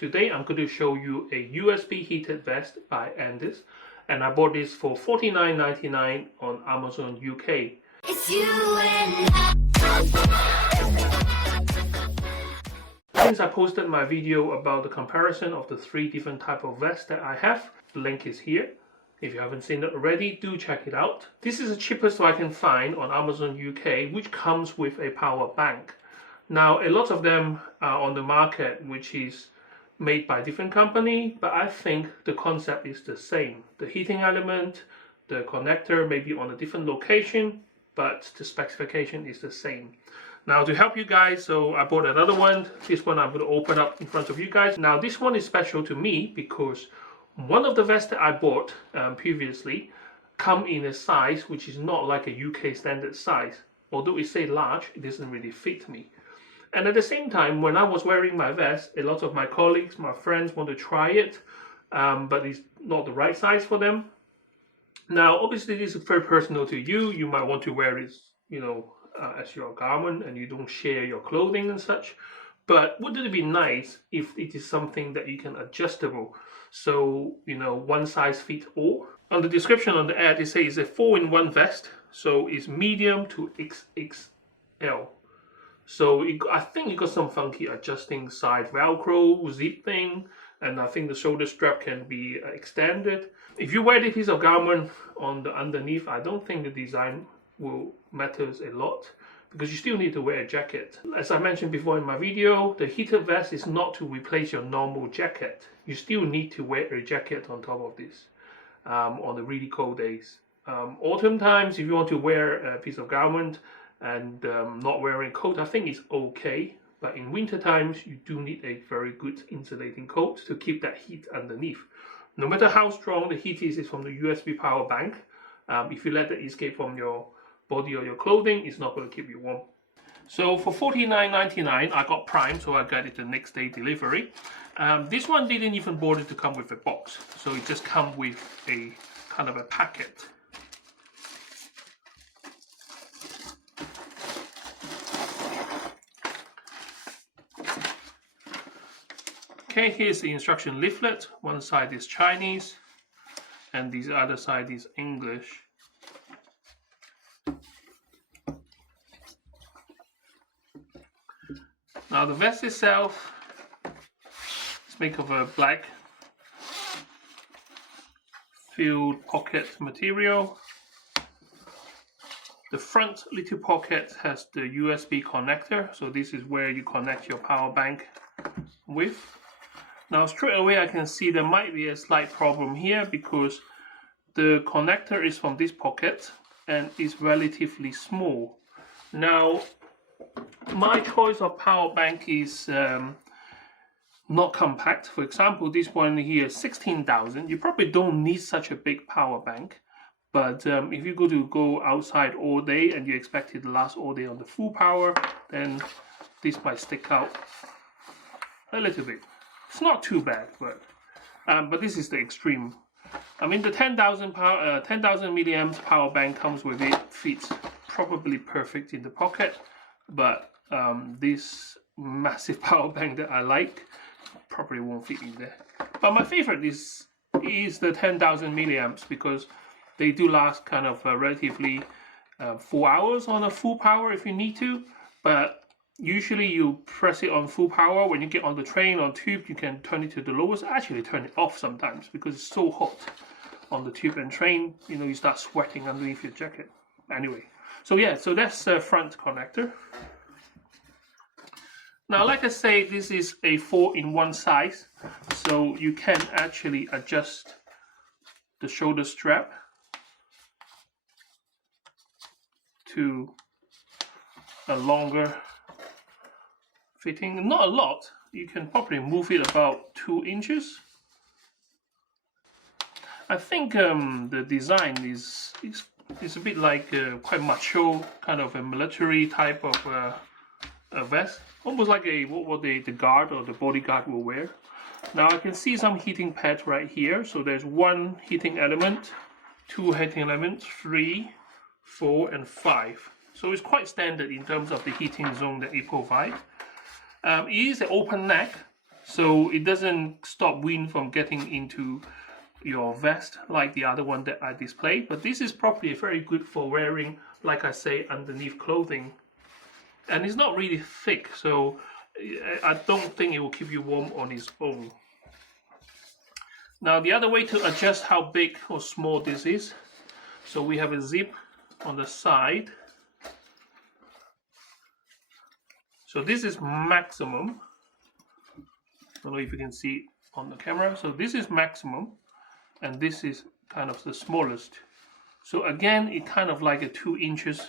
Today I'm going to show you a USB heated vest by ENDIESS, and I bought this for $49.99 on Amazon UK. It's you and Since I posted my video about the comparison of the 3 different type of vests that I have, the link is here. If you haven't seen it already, do check it out. This is the cheapest I can find on Amazon UK, which comes with a power bank. Now, a lot of them are on the market, which is made by different company, but I think the concept is the same. The heating element, the connector may be on a different location, but the specification is the same. Now, to help you guys, so I bought another one. This one I'm going to open up in front of you guys. Now, this one is special to me because one of the vests that I bought previously come in a size which is not like a UK standard size. Although it say large, it doesn't really fit me. And at the same time, when I was wearing my vest, a lot of my colleagues, my friends want to try it, but it's not the right size for them. Now, obviously, this is very personal to you. You might want to wear it, as your garment, and you don't share your clothing and such. But wouldn't it be nice if it is something that you can adjustable? So, one size fits all. On the description on the ad, it says it's a 4-in-1 vest. So it's medium to XXL. So I think it got some funky adjusting side Velcro, zip thing, and I think the shoulder strap can be extended. If you wear this piece of garment on the underneath, I don't think the design will matters a lot, because you still need to wear a jacket. As I mentioned before in my video, the heated vest is not to replace your normal jacket. You still need to wear a jacket on top of this on the really cold days. Autumn times, if you want to wear a piece of garment and not wearing a coat, I think it's okay. But in winter times, you do need a very good insulating coat to keep that heat underneath. No matter how strong the heat is from the USB power bank, if you let it escape from your body or your clothing, it's not going to keep you warm. So for $49.99, I got Prime, so I got it the next day delivery. This one didn't even bother to come with a box, so it just come with a kind of a packet. Okay, here's the instruction leaflet. One side is Chinese, and the other side is English. Now the vest itself is made of a black filled pocket material. The front little pocket has the USB connector, so this is where you connect your power bank with. Now straight away I can see there might be a slight problem here because the connector is from this pocket and is relatively small. Now my choice of power bank is not compact. For example, this one here, 16,000. You probably don't need such a big power bank, but if you go outside all day and you expect it to last all day on the full power, then this might stick out a little bit. It's not too bad, but this is the extreme. I mean, the 10,000 milliamps power bank comes with it, fits probably perfect in the pocket, but this massive power bank that I like probably won't fit in there. But my favorite is the 10,000 milliamps because they do last kind of relatively 4 hours on a full power if you need to, but usually you press it on full power. When you get on the train or tube, you can turn it to the lowest. Actually turn it off sometimes because it's so hot on the tube and train, you start sweating underneath your jacket. Anyway, so yeah, so that's the front connector. Now, like I say, this is a 4-in-1 size, so you can actually adjust the shoulder strap to a longer fitting. Not a lot, you can probably move it about 2 inches. I think the design is a bit like quite macho, kind of a military type of a vest, almost like what the guard or the bodyguard will wear. Now I can see some heating pads right here. So there's 1 heating element, 2 heating elements, 3, 4, and 5. So it's quite standard in terms of the heating zone that it provides. It is an open neck, so it doesn't stop wind from getting into your vest like the other one that I displayed. But this is probably very good for wearing, like I say, underneath clothing, and it's not really thick, so I don't think it will keep you warm on its own. Now the other way to adjust how big or small this is, so we have a zip on the side. So this is maximum. I don't know if you can see on the camera. So this is maximum, and this is kind of the smallest. So again, it kind of like a 2 inches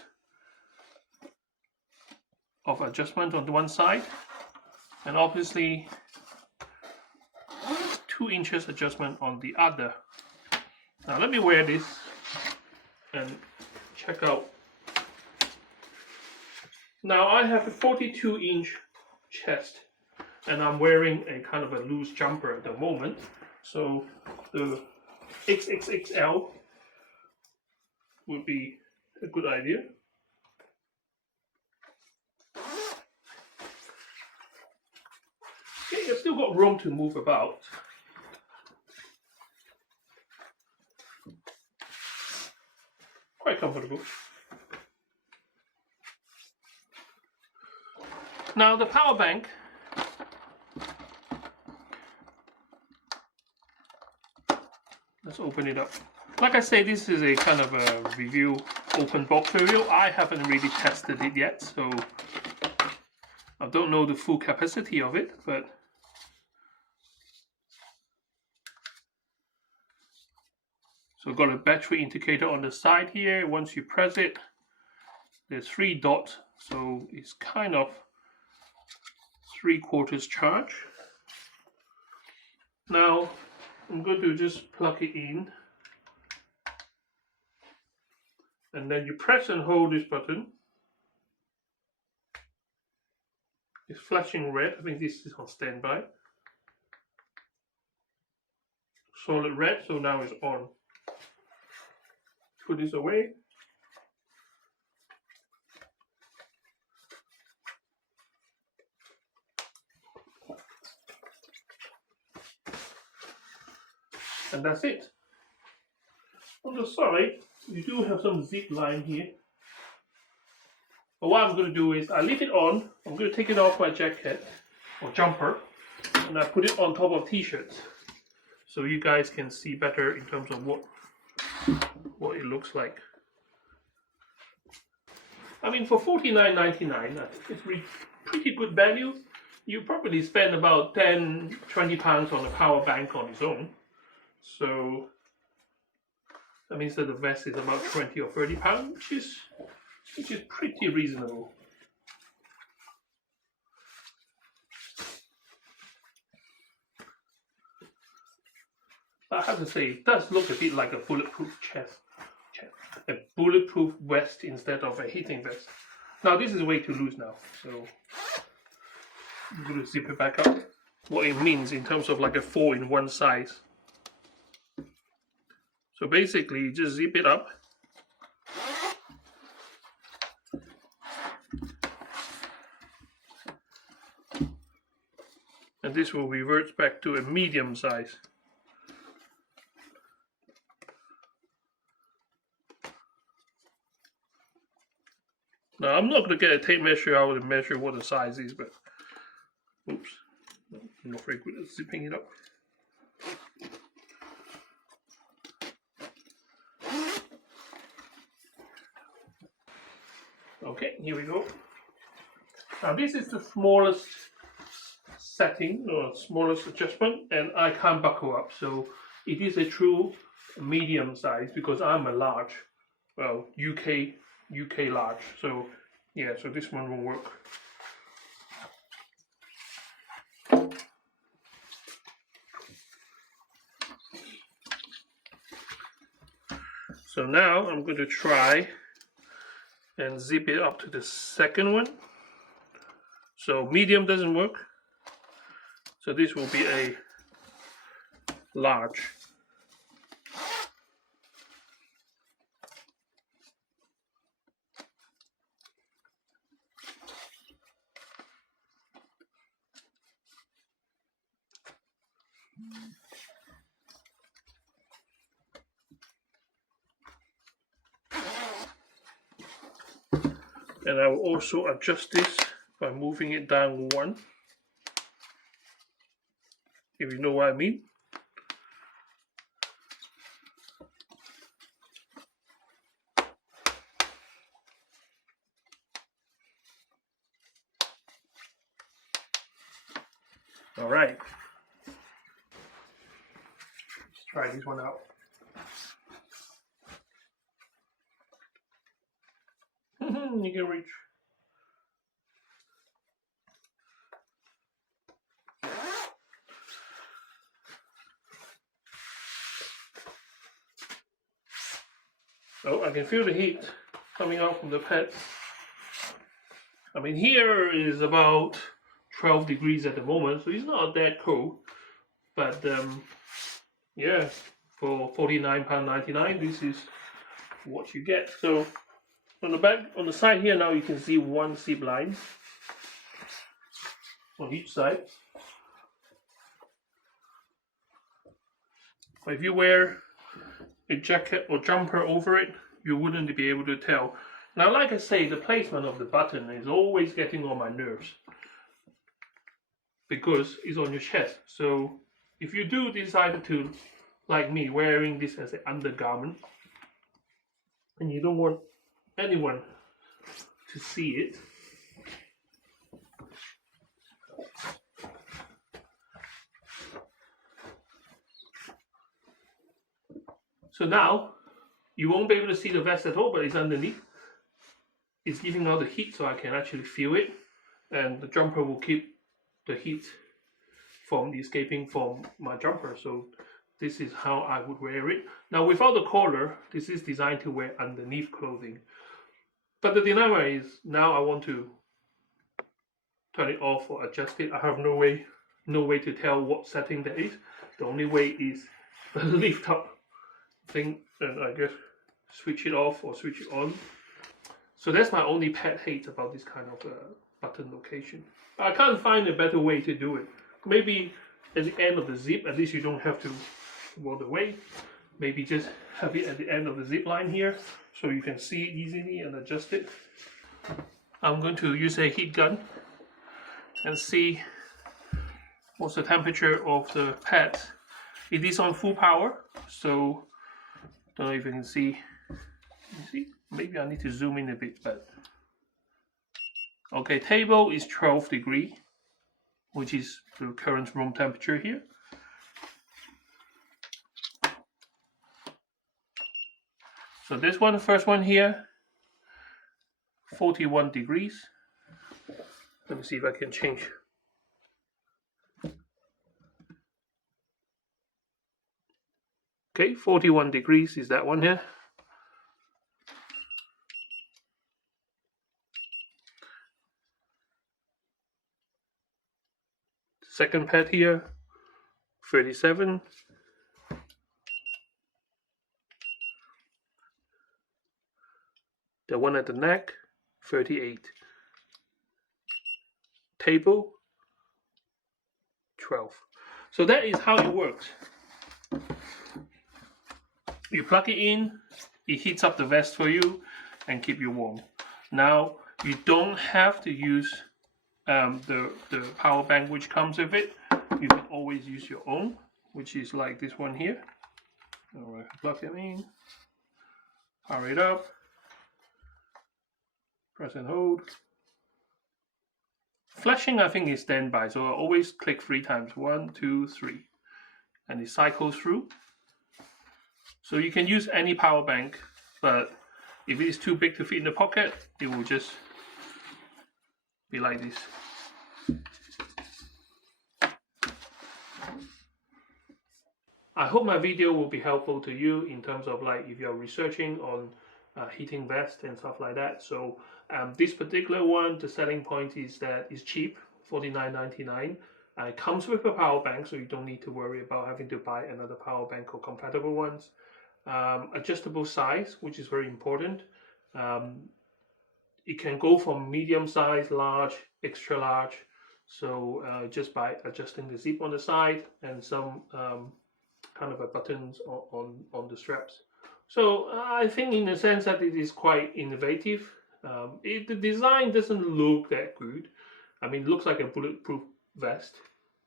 of adjustment on the one side, and obviously 2 inches adjustment on the other. Now let me wear this and check out. Now I have a 42-inch chest, and I'm wearing a kind of a loose jumper at the moment, so the XXXL would be a good idea. Okay, you've still got room to move about. Quite comfortable. Now the power bank, let's open it up. Like I say, this is a kind of a review, open box review. I haven't really tested it yet, so I don't know the full capacity of it, but so got a battery indicator on the side here. Once you press it, there's 3 dots, so it's kind of 3/4 charge. Now I'm going to just plug it in, and then you press and hold this button. It's flashing red. I think this is on standby. Solid red, so now it's on. Put this away. And that's it. On the side, you do have some zip line here. But what I'm going to do is I leave it on. I'm going to take it off my jacket or jumper, and I put it on top of t-shirts, so you guys can see better in terms of what it looks like. I mean, for $49.99, I think it's pretty good value. You probably spend about 10-20 pounds on a power bank on its own. So that means that the vest is about 20 or 30 pounds, which is pretty reasonable. I have to say, it does look a bit like a bulletproof a bulletproof vest instead of a heating vest. Now this is way too loose now, so I'm going to zip it back up. What it means in terms of like a 4-in-1 size. So basically, you just zip it up. And this will revert back to a medium size. Now I'm not going to get a tape measure out and measure what the size is, but oops, I'm not very good at zipping it up. Okay, here we go. Now this is the smallest setting or smallest adjustment, and I can't buckle up, so it is a true medium size because I'm a large, well, UK large. So yeah, so this one will work. So now I'm going to try and zip it up to the second one. So medium doesn't work, so this will be a large. And I will also adjust this by moving it down one, if you know what I mean. All right, let's try this one out. You can reach. Oh, I can feel the heat coming out from the pads. I mean, here is about 12 degrees at the moment, so it's not that cold. But yeah, for £49.99, this is what you get. So on the back, on the side here now, you can see one zip line on each side. But if you wear a jacket or jumper over it, you wouldn't be able to tell. Now, like I say, the placement of the button is always getting on my nerves because it's on your chest. So if you do decide to, like me, wearing this as an undergarment, and you don't want anyone to see it, so now you won't be able to see the vest at all, but it's underneath. It's giving out the heat, so I can actually feel it, and the jumper will keep the heat from escaping from my jumper. So this is how I would wear it. Now, without the collar, this is designed to wear underneath clothing. But the dilemma is now I want to turn it off or adjust it. I have no way to tell what setting that is. The only way is the lift up thing, and I guess switch it off or switch it on. So that's my only pet hate about this kind of button location. I can't find a better way to do it. Maybe at the end of the zip, at least you don't have to go the way. Maybe just have it at the end of the zip line here, so you can see it easily and adjust it. I'm going to use a heat gun and see what's the temperature of the pad. It is on full power, so don't know if you can see. You see? Maybe I need to zoom in a bit, but okay, table is 12 degrees, which is the current room temperature here. So this one, the first one here, 41 degrees. Let me see if I can change. Okay, 41 degrees is that one here. Second pad here, 37. The one at the neck, 38. Table, 12. So that is how it works. You plug it in, it heats up the vest for you and keep you warm. Now, you don't have to use the power bank which comes with it. You can always use your own, which is like this one here. Alright, plug it in, power it up, press and hold. Flashing, I think, is standby, so I always click 3 times. 1, 2, 3, and it cycles through. So you can use any power bank, but if it is too big to fit in the pocket, it will just be like this. I hope my video will be helpful to you in terms of like if you're researching on heating vest and stuff like that. So this particular one, the selling point is that it's cheap, $49.99. It comes with a power bank, so you don't need to worry about having to buy another power bank or compatible ones. Adjustable size, which is very important. It can go from medium size, large, extra large. So just by adjusting the zip on the side and some kind of a buttons on the straps. So I think in a sense that it is quite innovative. The design doesn't look that good. I mean, it looks like a bulletproof vest,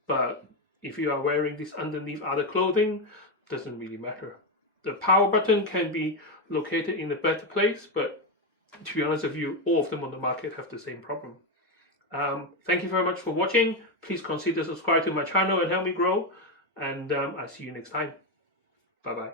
but if you are wearing this underneath other clothing, doesn't really matter. The power button can be located in a better place, but to be honest with you, all of them on the market have the same problem. Thank you very much for watching. Please consider subscribing to my channel and help me grow. And I'll see you next time. Bye-bye.